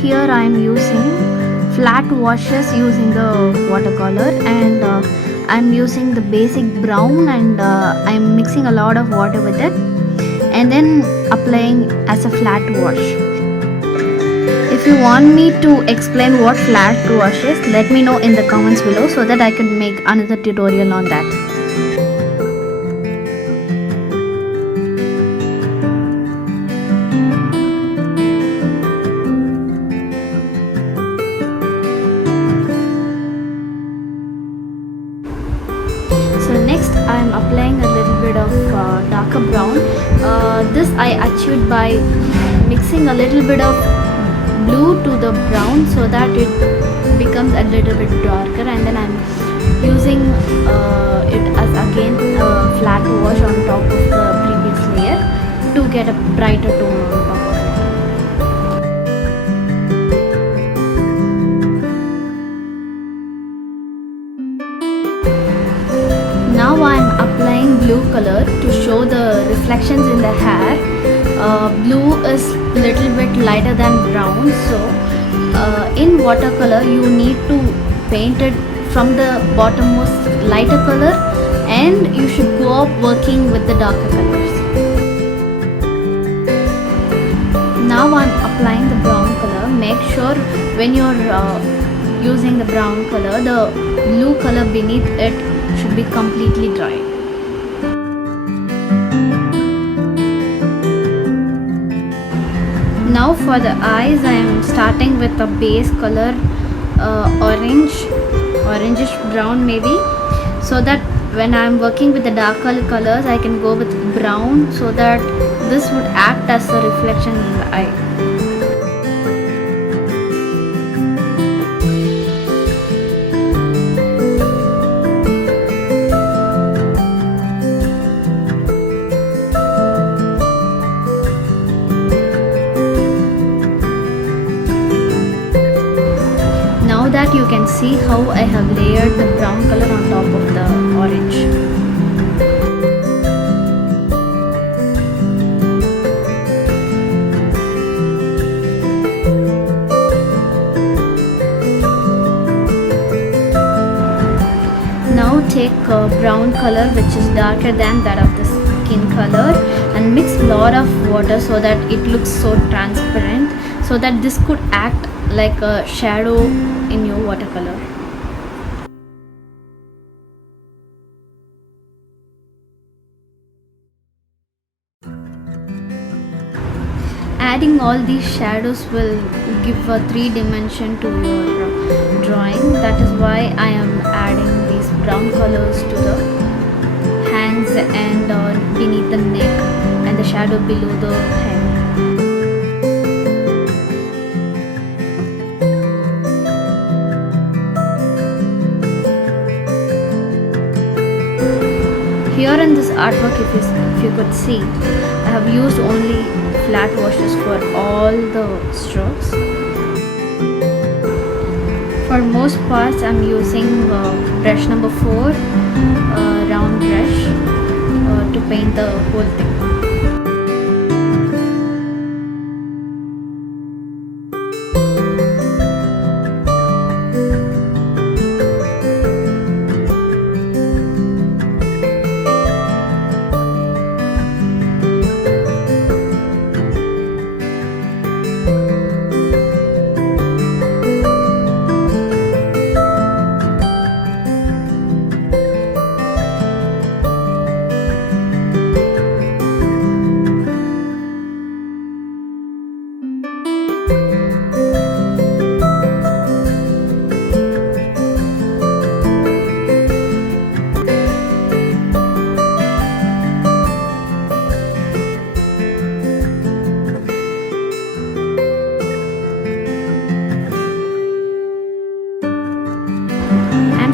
here I am using flat washes using the watercolor, and I'm using the basic brown, and I'm mixing a lot of water with it and then applying as a flat wash. If you want me to explain what flat wash is, let me know in the comments below so that I can make another tutorial on that. So next I am applying a little bit of darker brown. This I achieved by mixing a little bit of blue to the brown so that it becomes a little bit darker, and then I'm using it as again a flat wash on top of the previous layer to get a brighter tone on top of it. Now I'm applying blue color to show the reflections in the hair. Blue is little bit lighter than brown, so in watercolor you need to paint it from the bottommost lighter color, and you should go up working with the darker colors. Now I'm applying the brown color. Make sure when you're using the brown color, the blue color beneath it should be completely dry. Now for the eyes, I am starting with a base color, orangish brown maybe, so that when I am working with the darker colors I can go with brown, so that this would act as a reflection in the eye. That you can see how I have layered the brown color on top of the orange. Now take a brown color which is darker than that of the skin color and mix a lot of water so that it looks so transparent, so that this could act like a shadow in your watercolor. Adding all these shadows will give a 3-dimension to your drawing. That is why I am adding these brown colors to the hands and beneath the neck and the shadow below the head. Here in this artwork, if you could see, I have used only flat washes for all the strokes. For most parts, I'm using brush number 4, round brush, to paint the whole thing.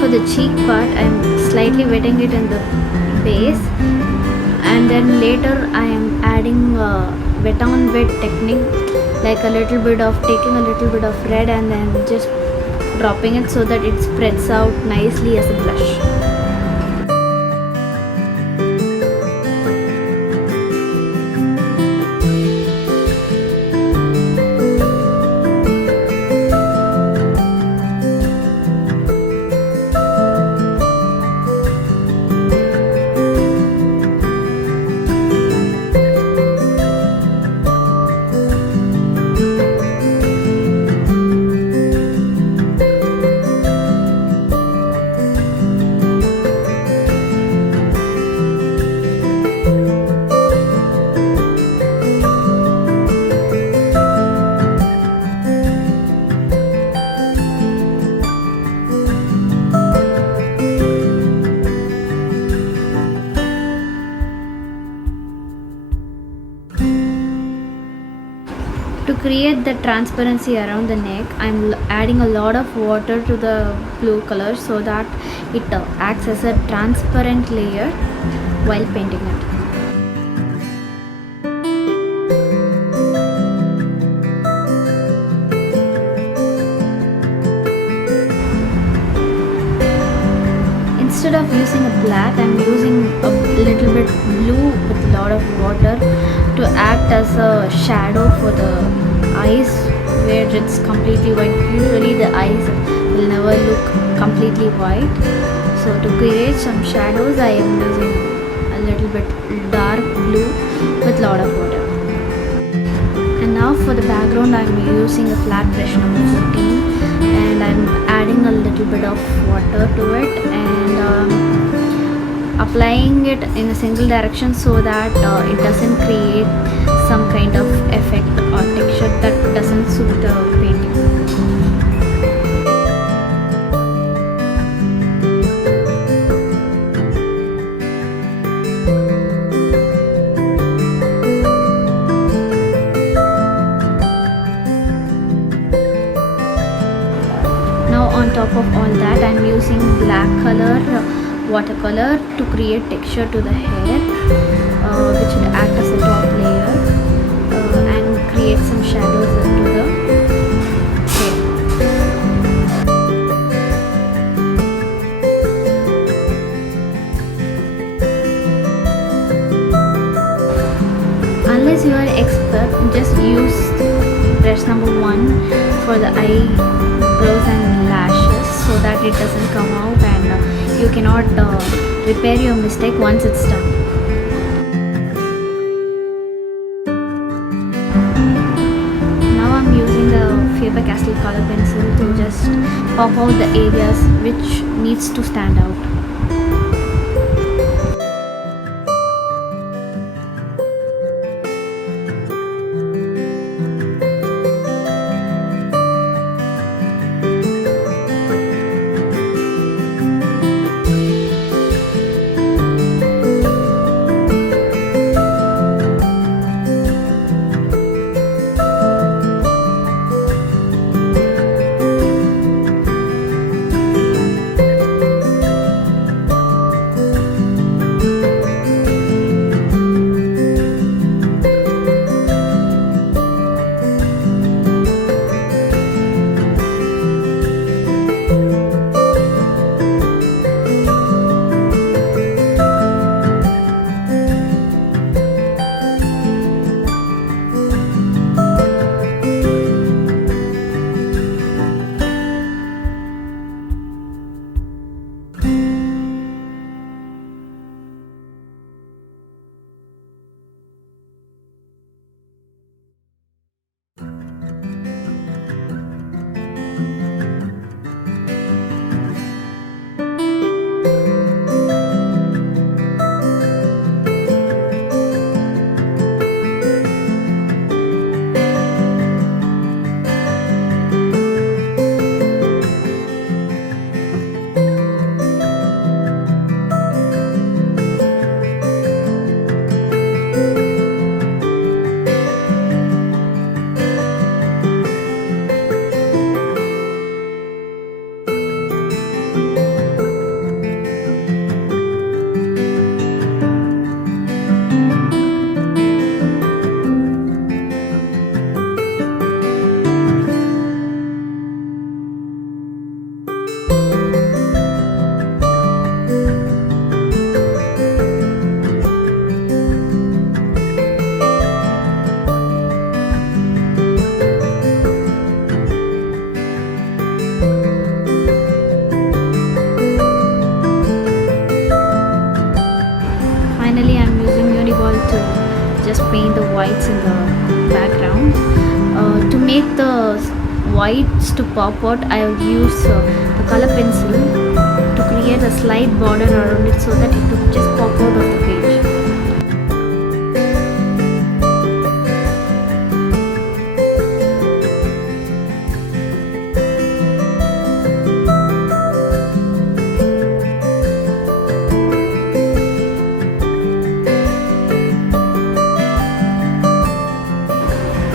For the cheek part, I'm slightly wetting it in the base, and then later I am adding wet on wet technique, like a little bit of taking a little bit of red and then just dropping it so that it spreads out nicely as a blush. create the transparency around the neck, I'm adding a lot of water to the blue color so that it acts as a transparent layer while painting it. Instead of using a black, I'm using a little bit blue with a lot of water to act as a shadow for the eyes where it's completely white. Usually the eyes will never look completely white. So to create some shadows, I am using a little bit dark blue with a lot of water. And now for the background, I'm using a flat brush number 14 and I'm adding a little bit of water to it and applying it in a single direction so that it doesn't create some kind of effect or texture that doesn't suit the painting. Now on top of all that, I'm using black color watercolor to create texture to the hair, which will act as a top layer and create some shadows into the hair. Unless you are expert, just use brush number 1 for the eyebrows and lashes so that it doesn't come out and you cannot repair your mistake once it's done. Now I'm using the Faber-Castell color pencil to just pop out the areas which needs to stand out. just paint the whites in the background. To make the whites to pop out, I will use the color pencil to create a slight border around it so that it will just pop out of the page.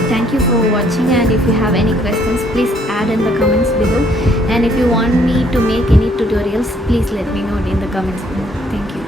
Thank you for watching. and if you want me to make any tutorials, please let me know in the comments below. Thank you.